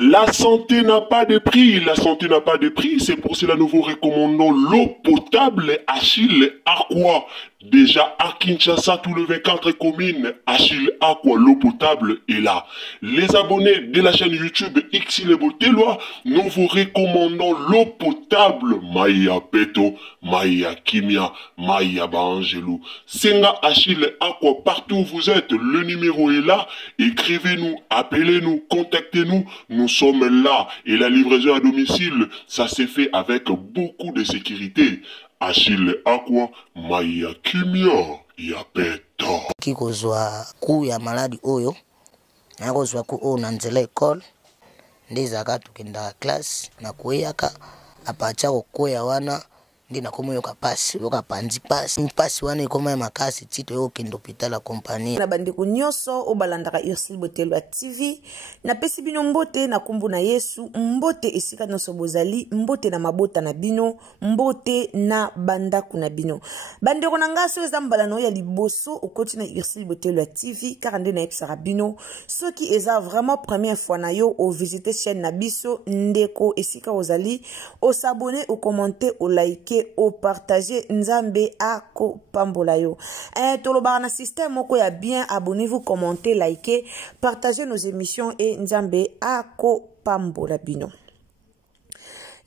La santé n'a pas de prix, la santé n'a pas de prix, c'est pour cela nous vous recommandons l'eau potable Achille Aqua. Déjà à Kinshasa, tous les 24 communes, Achille Aqua, l'eau potable est là. Les abonnés de la chaîne YouTube Xile Botelwa, nous vous recommandons l'eau potable Maya Peto, Maya Kimia, Maya Bangelou. Senga Achille Aqua, partout où vous êtes, le numéro est là. Écrivez-nous, appelez-nous, contactez-nous. Nous sommes là. Et la livraison à domicile, ça s'est fait avec beaucoup de sécurité. Achille Aqua, Maya Kimia, ya Peto. Kikozwa ku ya maladi oyo, nakozwa ku oyo na nzela ekole, ndezaka tukenda classe na kuyaka apacha kokoya wana ndi nakomo yoka pasi yoka panzi pasi wana ikoma ya makasi tito yo kendo hôpital la compagnie na bandeko nyoso obalandaka Xile Botelwa TV na pesi bino mbote na kumbu na Yesu mbote esika nyonso bozali mbote na mabota na bino mbote na bandako na bino bandeko na ngaso eza mbalano ya liboso okoti na Xile Botelwa TV car nde na epsaka bino soki eza vraiment première fois na yo o visiter chaîne na biso ndeko esika ozali o s'abonner o commenter o liker au partager nzambe ako pambola yo tolobaka na système moko ya bien abonnez-vous commentez likez partagez nos émissions et nzambe ako pambola bino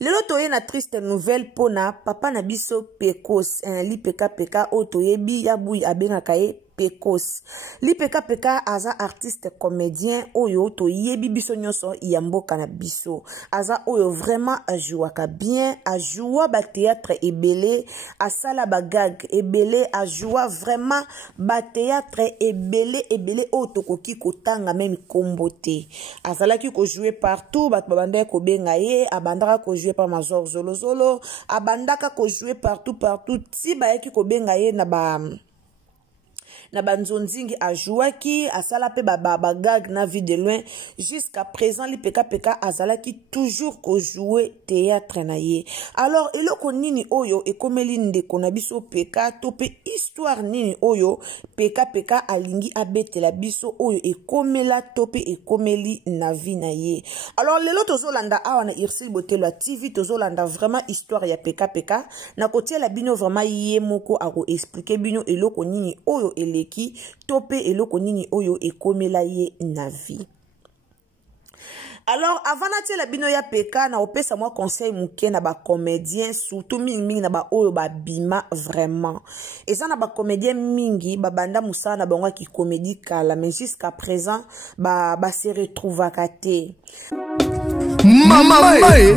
lelo toye na triste nouvelle pona papa na biso Pecos li peka o toyebi ya bui abengaka ye Pecos li peka aza artiste comédien oyo to yebi biso nyonso ya mboka na biso aza oyo vraiment ajouaka bien ajoua ba théâtre ebele asala ba gag ebele ajoua vraiment ba théâtre ebele o tokoki kotanga même kombote azalaki ko jouer partout bat babanda ko benga ye abandaka ko jouer pa Major Zolozolo abandaka ko jouer partout ti ba yaki ko benga ye na banzonzingi ajouaki asala pe gag na vie de loin jusqu'à présent li peka azalaki toujours ko jouer théâtre na ye alors eloko nini oyo ekomeli ndeko na biso peka to pe histoire nini oyo peka alingi abetela biso oyo ekomela to pe ekomeli na vie na ye alors lelo tozolanda awa na Xile Botelwa TV tozolanda vraiment histoire ya peka na kotiela bino vraiment ye moko ako expliquer bino eloko nini oyo eleki tope eloko nini oyo ekomela ye na vie. Alors avant na bino ya peka na opesa moi conseil muke na ba comédien surtout mingi na ba oyo ba bima vraiment et ça na ba comédien mingi ba banda musana na bango ki comédie kala mais jusqu'à présent ba se retrouva kate Mama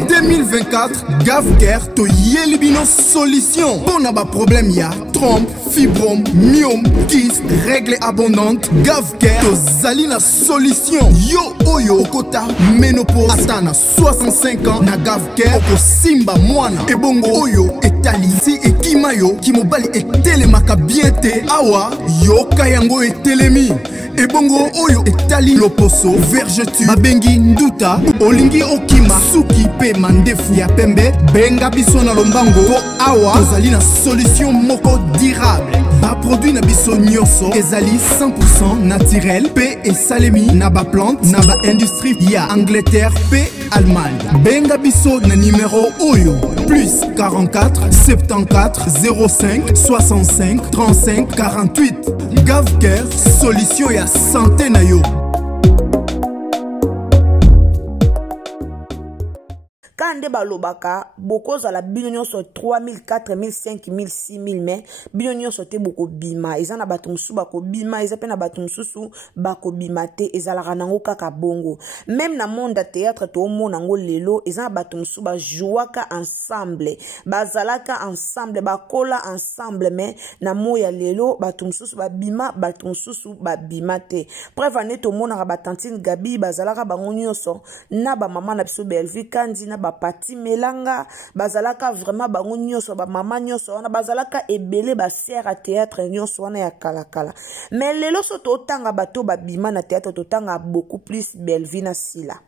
2024 Gavker to yelibino solution pour ba problème ya trompe fibrome myome kyste règle abondante Gavker to zalina solution yo oyo kota ménopause atana 65 ans na Gavker oko simba mwana ebongo oyo etali si ekimayo kimobali etelemaka bien te awa yo kayango etelemi ebongo oyo etali loposo vergeture mabengi nduta olingi okima suki pe mandefu ya pembe benga biso na lombango po awa tozali na solution moko durable ba produit na biso nyonso ezali 100% naturel pe esalemi na ba plante na ba industrie ya Angleterre pe Allemagne benga biso na numéro oyo plus 44 74 05 65 35 48 Gavker solution ya santé na yo. Kande balobaka boko za la bino nyonso 3000 4000 5000 6000 mais bino nyonso te boko bima eza na bato musu bako bima eza pe na bato mususu bako bima te ezalaka nango kaka bongo même na monde ya théâtre to mona ngo lelo eza na bato musu ba jouaka ensemble bazalaka ensemble bakola ensemble mais na moya lelo bato mususu ba bima bato mususu ba bima te preuve ane to mona ba tantine Gabi bazalaka bango nyonso na ba mama na biso Belvi Kandi na ba pati melanga bazalaka vraiment bango nyonso ba mama nyonso wana bazalaka ebele ba sert à théâtre nyonso wana ya kala mais lelo so to tanga bato ba bima na théâtre to tanga beaucoup plus Belvi na Sila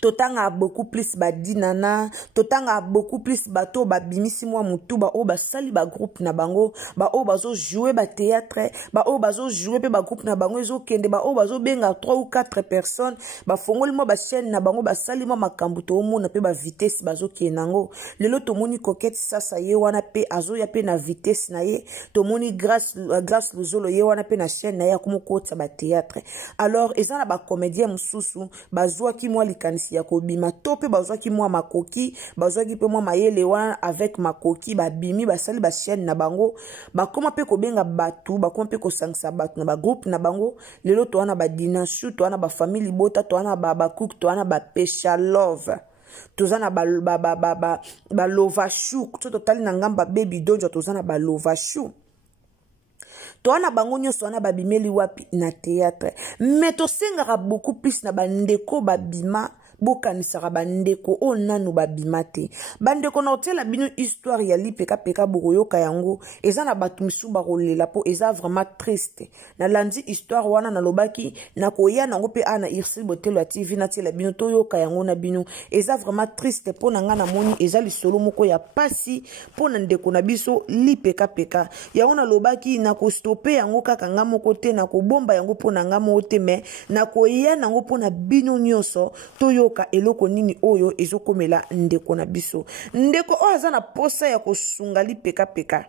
totanga beaucoup plus badinana totanga beaucoup plus bato babimisi mwa mutu ba o basali ba groupe na bango ba o bazo jouer ba théâtre ba o bazo jouer pe ba groupe na bango ezokende ba o bazo benga 3 ou 4 personnes ba fongoli mo ba chaîne na bango basali mo makambu to omona pe ba vitesse bazo kenango lelo tomoni coquette sasa ye wana pe azo ya pe na vitesse na ye tomoni grâce luzolo ye wana pe na chaîne na ye akumokota ba théâtre alors ezana ba comédien mususu bazwa ki mwa likanisi ya kobima to pe bazwa ki mwa makoki bazwa ki pe mwa mayele wana avec makoki babimi basali ba chaîne na bango bakoma pe kobenga batu bakoma pe kosangisa batu na ba groupe na bango lelo to wana ba dinashu to wana ba famille bota to wana ba cook to wana ba pesha love tozana ba lova chou to totali na ngamba baby donjo tozana ba lova chou toana bango nyonso wana babimeli wapi na théâtre mais tosengaka beaucoup plus na bandeko babima bokanisaka bandeko o nanu babima te bandeko na otela bino histoire ya lipeka peka bokoyoka yango eza na bato misu bakolela po eza vraiment triste na landi histoire wana na lobaki na koya nango pe ana Irsil Botelo ya TV na tela bino toyoka yango na bino eza vraiment triste po na nga na moni eza lisolo moko ya pasi po na ndeko na biso lipeka peka yango na lobaki na ko stopper yango kaka nga moko te na ko bomba yango po na nga moko te mais na koya nango po na bino nyonso toyoka eloko nini oyo ezokomela ndeko na biso ndeko oyo aza na posa ya kosunga lipeka peka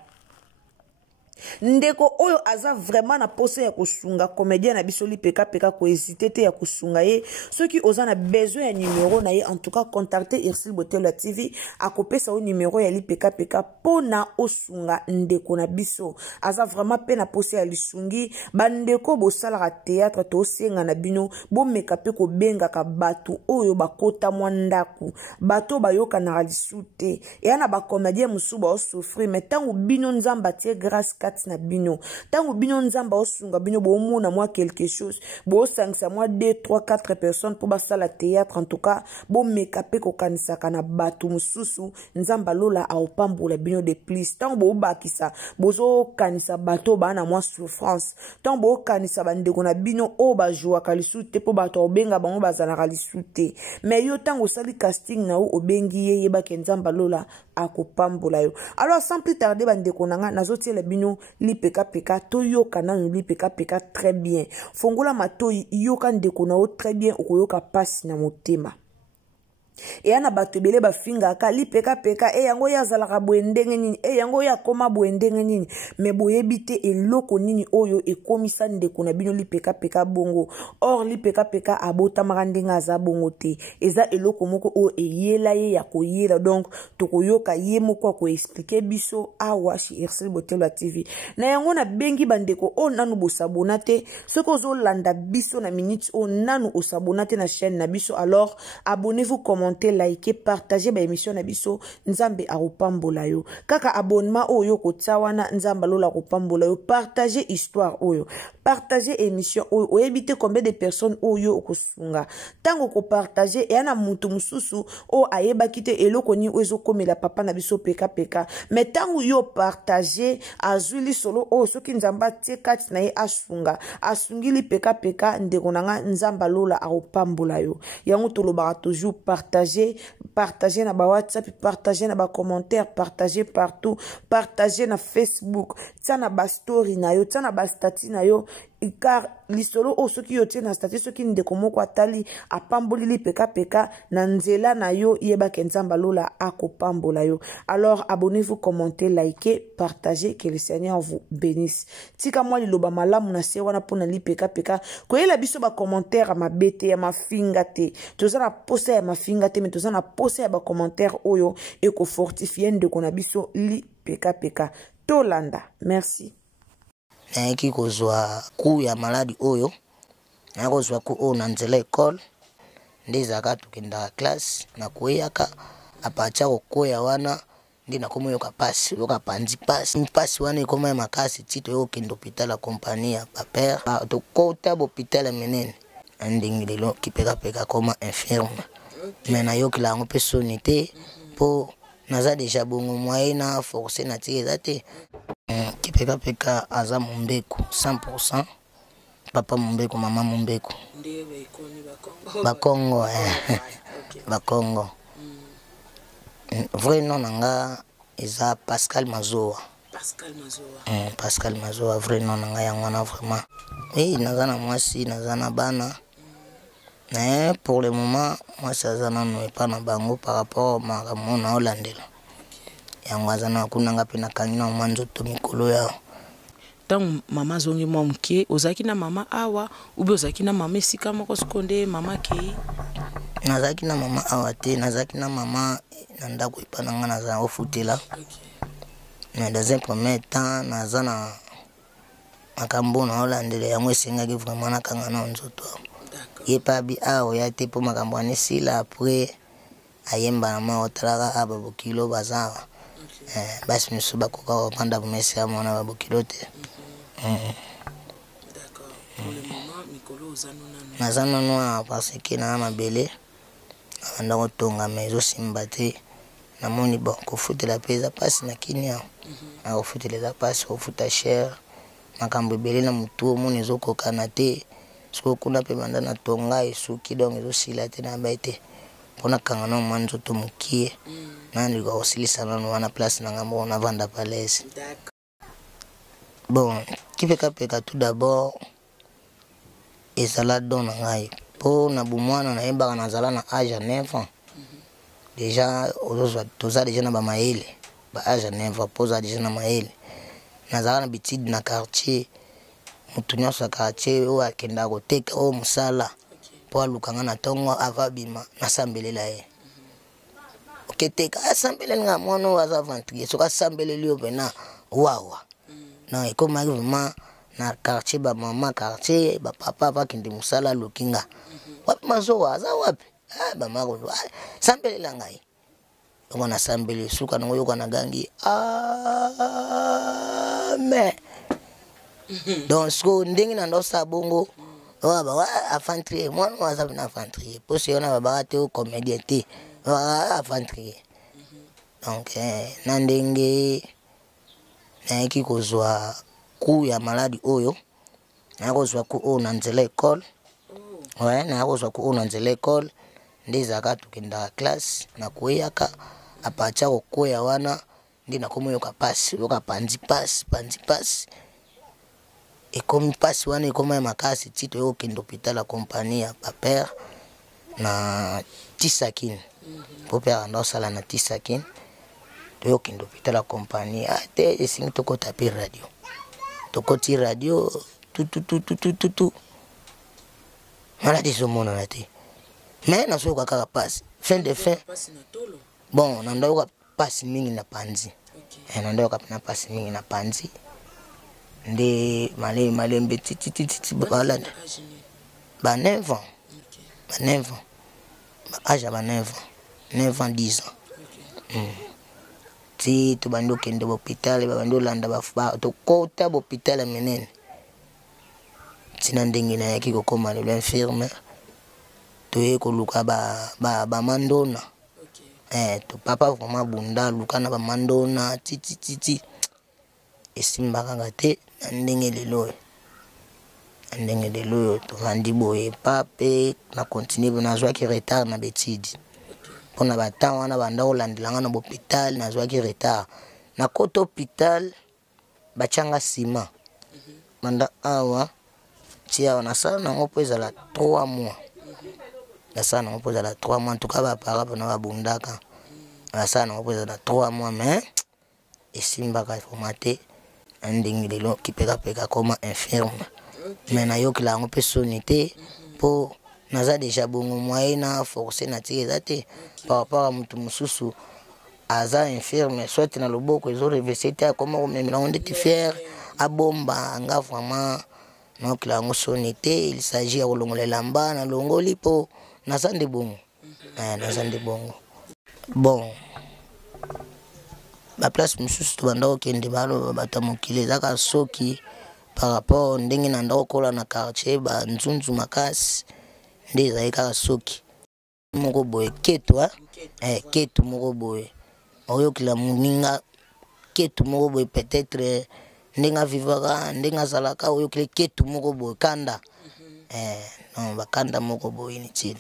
ndeko oyo aza vraiment na posa ya kosunga comédien na biso lipeka peka ko hésiter te ya kosunga ye soki oza na besoin ya numéro na ye en tout cas contacter Irsil Botelo TV akopesa o numéro ya lipeka peka pona osunga ndeko na biso aza vraiment pe na posa ya lisungi bandeko bosala théâtre to senga na bino bomeka pe ko benga ka bato oyo bakota mwandaku bato bayoka na lisute ya na ba comédien musu ba souffrir mais tangu bino nzamba tie grâce na bino tangu bino nzamba osunga bino bomona moi quelque chose bo sangisa moi 2 3 4 personnes pour basala théâtre en tout cas bo mekape ko kanisa kana batu mususu nzamba lola aopambola bino de plus tangu bo bakisa bozo kanisa bato bana moi souffrance tangu bo kanisa bandeko na bino o ba joua kalisute po bato obenga bango bazana kalisute mais yo tangu sali casting na o obengi ye ba kenzamba lola akopambola yo alors sans plus tarder bandeko nanga nazotiela bino lipeka peka toyoka nanu lipeka peka très bien fongola matoi yoka ndeko na o très bien okoyoka pasi na motema e ana bato ebele bafinga ka lipeka peka e yango yazalaka bwendenge nini e yango yakoma bwendenge nini me boyebi te eloko nini oyo ekomisa ndeko na bino lipeka peka bongo or lipeka peka abotamaka ndenge aza bongo te eza eloko moko oyo eyela ye ya koyela donc tokoyoka ye moko akoexplike biso awa chez Irsil Botelo TV na yango na bengi bandeko o nanu bosabona te soki ozolanda biso na minute o nanu osabona te na chaîne na biso alors abonnez-vous commenter liker partager ba émission na biso nzambe akopambola yo kaka abonnement oyo kotia wana nzamba lola akopambola yo partager histoire oyo partager émission oyo oyebite combien de personnes oyo okosunga tango ko partager e ana mutu mususu o ayebaki te eloko ni ozo komela papa na biso peka peka mais tango yo partager azuli solo o soki nzamba tie kati na ye asungili peka peka ndeko nanga nzamba lola akopambola yo yango tolobaka toujours partager na ba WhatsApp, partager na ba commentaire, partager partout, partager na Facebook, tia na ba story na yo, tia na ba statut na yo, car lisolo o soki yo tia na statut soki ndeko moko atali apamboli li peka peka na nzela na yo yeba kenzamba lola akopambola yo. Alors abonnez-vous, commentez, likez, partagez, que le Seigneur vous bénisse. Tika moi liloba malamu na se wana pona li peka peka koyela biso ba commentaire ma bete ya mafinga te tozana poste ya mafinga te mais tozana poste ya ba commentaire oyo eko fortifier ndeko na biso li peka peka tolanda. Merci. Naiki kozwa ku ya maladi oyo na kozwa ku o na nzela école ndiza ka tukenda classe na kuyaka apacha kokoya wana ndi na komo yoka pasi yoka panzi pasi wana ikoma ya makasi tito yo kendo hôpital la compagnie ya papa to kota hôpital menene ndingilelo kipeka peka koma infirme mais na yoki la ngope sonité po naza déjà bongo moyen na forcer na tireza te kipeka peka aza mombeko 100% Papa Mumbeko, maman Mumbeko. Ndewe ikoni Bakongo. Bakongo, Okay. Bakongo. Vrai nom nanga eza Pascal Mazoa. Pascal Mazoa. Pascal Mazoa, vrai nom nanga yangwana vraiment. Oui, nazana mwasi, nazana bana. Mais pour le moment, moi ça zana no pas na bango par rapport à mon Hollandela. Yangwazana kunanga pena kangina mwanzo to mikolo yao. Tant mama zongi mwa mke ozaki na mama awa ube ozaki na mama esika moko sikonde mama kei nazaki na mama awa te nazaki na mama na ndako ipananga naza ofutela. Mais dans un premier temps nazana makambo na Hollandela yango esengaki vraiment nakanga na nzoto. Ye pa bi awa ya te po makambo anisila après ayemba na ma otalaka aba bokilo bazawa. Basi miso bakoka kopanda bomesi ya mwana babokilo te. D'accord. Pour le moment, Mikolo Zanonano. Nazanono parce que na mabele anda kotonga mezo simbate na moni bon ko futela pesa passe na kinia. Na ko futela passe ko futa cher. Makambo bele na mutu moni zo kokana te. Siko kuna pe banda na tonga esuki donc ezo sila te na baite. Pona kanga no manzo to mukie. Na ndiko osilisa na wana place na ngambo na vanda palace. D'accord. Bon, qui fait peka tout d'abord et ça la donne ngai po na bumwana na yemba na zala na âge 9 ans. Déjà oza déjà na ba maele ba âge 9 ans poza déjà na maele. Na zala na bitide na quartier mutu nyonso quartier o akenda koteka o musala po alukanga na tongo avabima na sambelela ye. Oketeka asambelelinga mwana waza ventrier soka sambeleli yo pena wawa. Non, et comme vraiment na quartier ba maman quartier ba papa ba kindi musala lukinga. Wapi mazoa za wapi? Ba mako sambelela ngai. Ngo na sambele suka ngo yoka na gangi. Mais donc sko ndingi na ndo sabongo. Wa afantrier mwana waza na afantrier. Posi yona ba te o comédien te. Wa afantrier. Donc na ndenge na ki kozwa ku ya maladi oyo na kozwa ku o na nzela école. Ouais, na kozwa ku o na nzela école ndiza ka tukenda classe na kuyaka apacha kokoya wana ndi na komo yoka pass yoka panzi pass et comme pass wana comme makasi tito yo kendo hôpital la compagnie ya papa na Tisakin pour père ndo sala na Tisakin yo kendo hôpital la compagnie ate esingi toko taper radio toko ti radio tout maladi somona na te mais na soka kaka passe fin de fin bon na ndo ka passe mingi na panzi na ndo ka na passe mingi na panzi nde malembe titi bala ba 9 ans ba 9 ans ba âge ba 9 ans 10 ans ti to bando kende hôpital ba bando landa ba to kota hôpital menene tina ndenge na yaki kokoma le infirme to yeko luka ba mandona to papa vraiment bunda luka na ba mandona titi esimba kanga te ndenge lelo to vandi boye pape na continuer na zwa ki retard na betidi pona ba temps wana banda olandelanga na hôpital na zwa ki retard na koto hôpital bachanga sima manda awa tia na sala na ngopo ezala 3 mois na sala na ngopo ezala 3 mois en tout cas ba para pona ba bundaka na sala na ngopo ezala 3 mois mais esimba ka formaté ndenge lelo kipeka comme infirme mais na yoki la ngope sonité po naza déjà bongo moyena forcer na tika te par rapport à mutu mususu aza infirme soit na loboko ezo revesete comme on me on était fier a bomba nga vraiment donc la sonité il s'agit à longola lamba na longoli po naza nde bongo naza nde bongo bon ba place mususu to banda okende balo batamokile zaka soki par rapport ndenge na ndako kola na quartier ba nzunzu makasi ndeza eka soki moko boye keto keto moko boye oyo kila muninga keto moko boye peut-être ndenga vivaka ndenga zalaka oyo kleke tout moko boy kanda non bakanda moko boy ni tini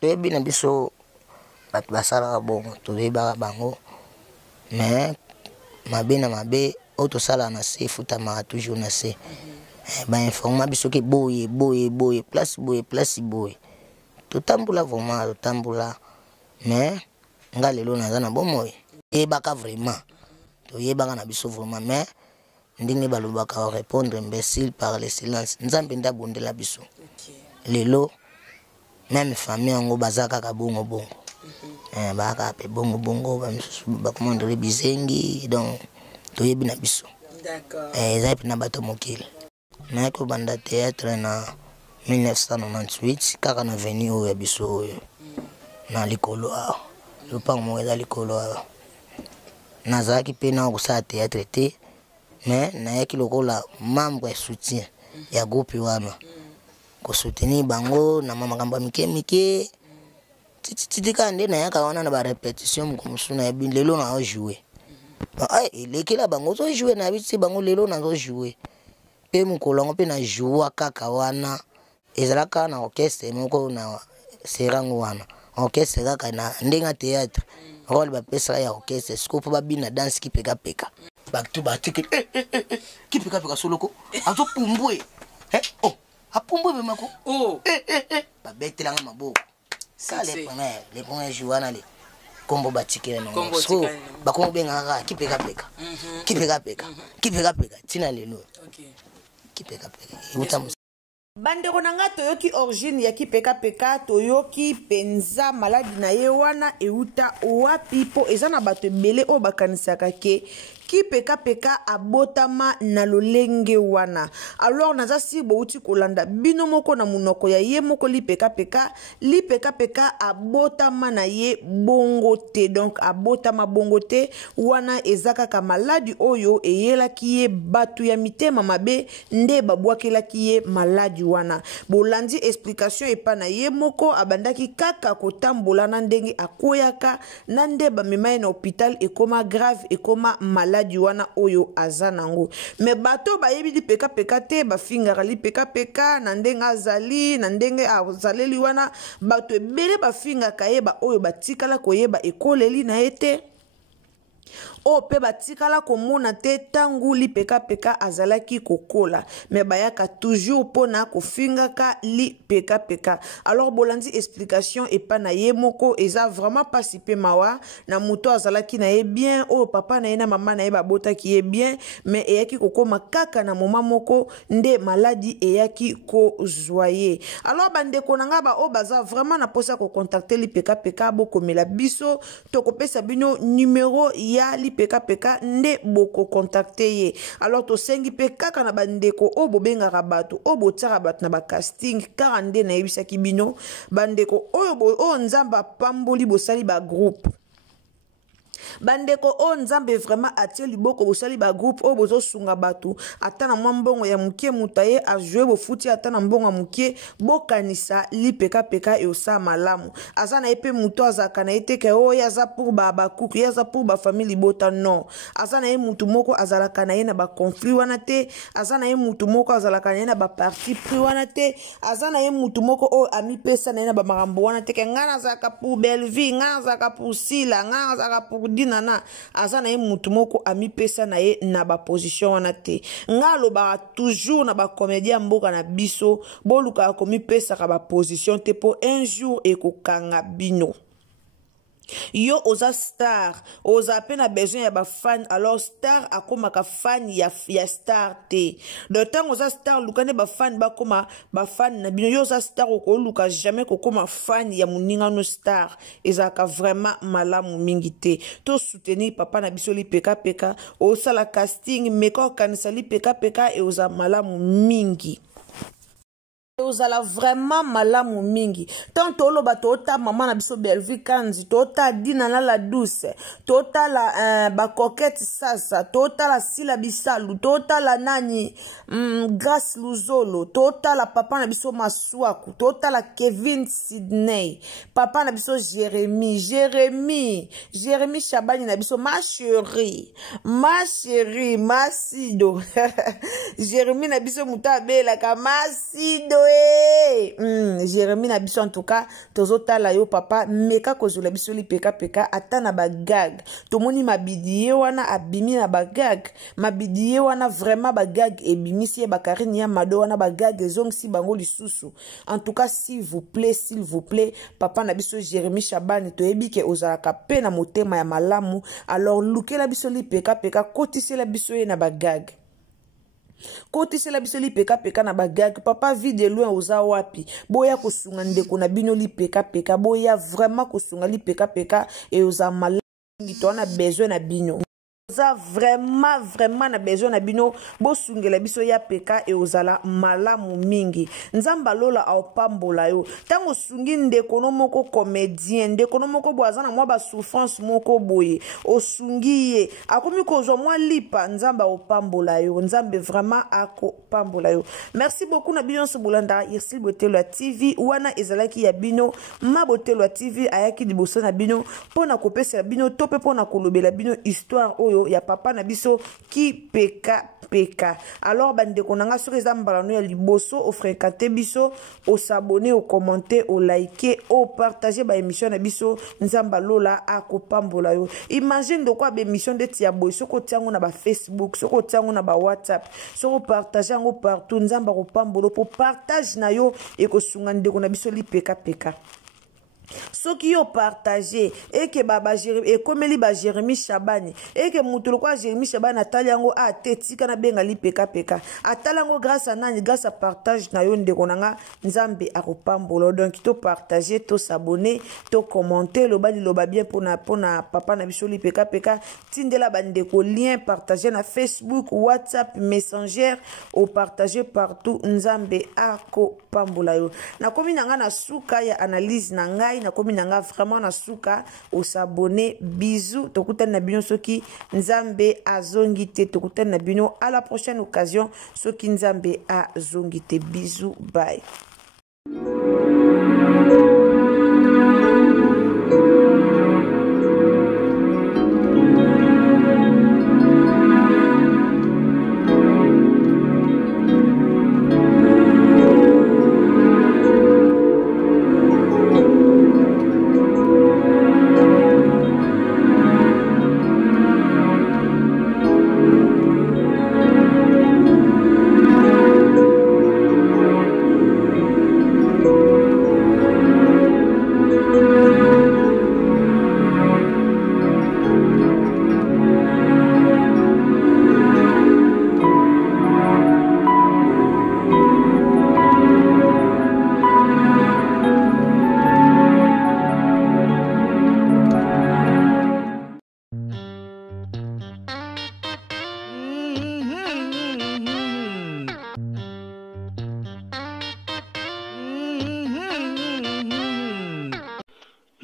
toyebi na biso bato basalaka bongo toyebaka bango mais mabe na mabe oyo tosala na se efutamaka toujours na se bainforma biso ke boye place boye totambola vraiment totambola mais nga lelo naza na bomoi yebaka vraiment toyebaka na biso vraiment mais ndenge balobaka répondre imbécile par le silence nzambe ndabondela biso lelo même famille yango baza kaka bongo baka pe bongo bakomandre bizengi donc toyebi na biso eza pe na bato mokili nayaki kobanda théâtre na 1998 kaka na veni oyo ya biso oyo na likolo awa lopango moko eza likolo awa nazalaki mpe na kosala théâtre te mais nayaki lokola membre ya soutien ya groupe wana kosoutenir bango na makambo ya mike titika nde nayaka wana na barépétition moko mosusu nayebi lelo naojoue elekela bango ozojoue nayebi ti bango lelo nazojoue mpe mokolo yango mpe na joua kaka wana ezalaka na orchestre moko na serango wana orchestre kaka na ndenga théâtre role bapesaka ya orchestre siko mpo babina danse kipekapeka bato batiki kipekapeka soloko azopumbwe apumbwe bemako babetelanga maboko ça les premiers jours wana le kombo batikela nango siko bakombo bengaka kipekapeka tina lelo kipekapeka utamu bandeko na nga toyoki origine ya kipekapeka toyoki penza maladi na ye wana euta wapi po eza na bato ebele oyo bakanisaka ke kipekapeka abotama na lolenge wana alors naza si bouti kolanda bino moko na munoko ya ye moko lipekapeka abotama na ye bongo te donc abotama bongo te wana eza kaka maladi oyo eyelaki ye batu ya mitema mabe nde babwakelaki ye maladi wana bolandi explication epa na ye moko abandaki kaka kotambola na ndenge akoyaka na nde bamema ye na hôpital ekoma grave ekoma maladi wana oyo aza nango me bato bayebi lipekapeka te bafingaka lipekapeka na ndenge azali na ndenge azaleli wana bato ebele bafingaka yeba oyo batikala koyeba ekoleli na ye te o pe batikala komona te tangu lipekapeka azalaki kokola me bayaka toujours pona kofingaka lipekapeka alors bolandi explication epa na ye moko eza vraiment pasi pe mawa na moto azalaki na ye bien o papa na ye na mama na ye babotaki ye bien me eyaki kokoma kaka na moma moko nde maladi eyaki kozwa ye alors bandeko na nga ba o baza vraiment na posa kocontacte lipekapeka bokomela biso tokopesa bino numero ya lipekapeka nde boko contacte ye alors tosengi pe kaka na bandeko o bobengaka bato o botiaka bato na bacasting kaka nde nayebisaki bino bandeko oyo nzambe apamboli bosali bagroupe bandeko o nzambe vraiment atie liboko bosali ba groupe o bozo sunga batu ata na mbongo ya mukie mutaye a jouer bofuti ata na mbongo mukie bokanisa lipekapeka e osa malamu azana epe muto azaka na eteke o yaza pour ba kuku yaza pour ba famille bota non azana e mutu moko azalaka na ye na ba conflit wana te azana e mutu moko azalaka na ye na ba parti pris wana te azana e mutu moko o ami pesa na ye na ba marambo wana te ngana azaka pour Belleville ngana azaka pour Sila ngana azaka pour Dinana azana ye mutu moko ami pesa na ye na ba position wana te ngalo ba toujours na ba comédien mboka na biso boluka komi pesa ka ba position te po un jour ekokanga bino yo oza star oza pe na besoin ya ba fan alors star akomaka fan ya star te de temps oza star lukane ba fan bakoma ba fan na bino yo oza star okoluka jamais kokoma fan ya muninga no star ezaka vraiment malamu mingi te to soutenir papa na biso lipekapeka osala casting meko kanisa lipekapeka e oza malamu mingi ozala vraiment malamu mingi tant toloba tota mama na biso Belvi Kanzi tota Dina na la douce tota la bacoquette sasa tota la Sila Bisalu tota la nani Grace Luzolo tota la papa na biso Maswaku tota la Kevin Sydney papa na biso Jérémy Shabani na biso ma chérie Masido Jérémy na biso mutabela ka Masido Jérémy na biso en tout cas tozotala yo papa meka kozula biso li peka ata na bagag tomoni mabidi ye wana abimi na bagag mabidi ye wana vraiment bagag ebimisi ye bakarini ya mado wana bagag ezongisi bango lisusu en tout cas s'il vous plaît papa na biso Jérémy Shabani toyebi ke ozalaka pe na motema ya malamu alors lukela biso li peka kotisela biso ye na bagag kotisela biso li peka na bagag papa vide loin oza wapi boya kosunga ndeko na bino li peka boya vraiment kosunga li peka et oza malamu to na besoin na bino oza vraiment na besoin na bino bosungela biso ya peka et ozala malamu mingi nzamba lola aopambola yo tango sungi ndeko no moko comédien ndeko no moko boazana mwa ba souffrance moko boye osungi ye akomi kozwa mwa lipa nzamba opambola yo nzambe vraiment akopambola yo merci beaucoup na bino so bolanda Irsil Botelo TV wana ezalaki ya bino ma Botelo TV ayaki liboso na bino pona kopesa bino tope pona kolobela bino histoire oyo ya papa na biso ki peka alors bandeko nanga soki eza mbalano ya liboso o fréquenter biso o s'abonner o commenter o liker o partager ba émission na biso nzamba lola akopambola yo imagine de quoi ba émission de tia boy soko tiango na ba Facebook soko tiango na ba WhatsApp soko partager ngo partout nzamba ko pambolo po partage na yo e ko sunga ndeko na biso li peka soki yo partager et que baba Jérémy et comme li ba Jérémy Shabani et que mutulo kwa Jérémy Shabani atali yango a tetika na benga li peka atala yango grâce à nani grâce à partage na yo ndeko nanga nzambe akopambolo donc to partager to s'abonner to commenter loba bien pona papa na biso li peka tindela bandeko lien partager na Facebook WhatsApp Messenger ou partager partout nzambe akopambola yo na komi nanga na suka ya analyse na ngai na komi nanga vraiment na suka o s'abonner bisous tokutana na bino soki nzambe azongi te tokutana na bino à la prochaine occasion soki nzambe azongi te bisous bye.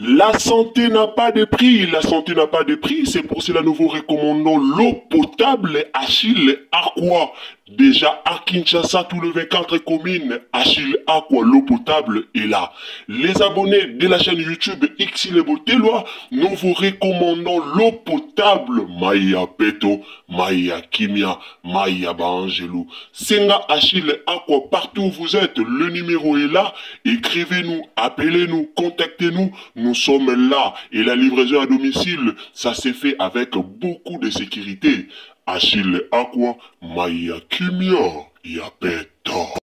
La santé n'a pas de prix, c'est pour cela nous vous recommandons l'eau potable Achille Aqua. Déjà à Kinshasa, tout le 24 communes, Achille Aqua, l'eau potable est là. Les abonnés de la chaîne YouTube Irsil Botelo, nous vous recommandons l'eau potable Maya Peto, Maya Kimia, Maya Bangelou. Senga Achille Aqua, partout où vous êtes, le numéro est là. Écrivez-nous, appelez-nous, contactez-nous, nous sommes là. Et la livraison à domicile, ça s'est fait avec beaucoup de sécurité. Achille Aqua, Maya Kimia, Yapeto.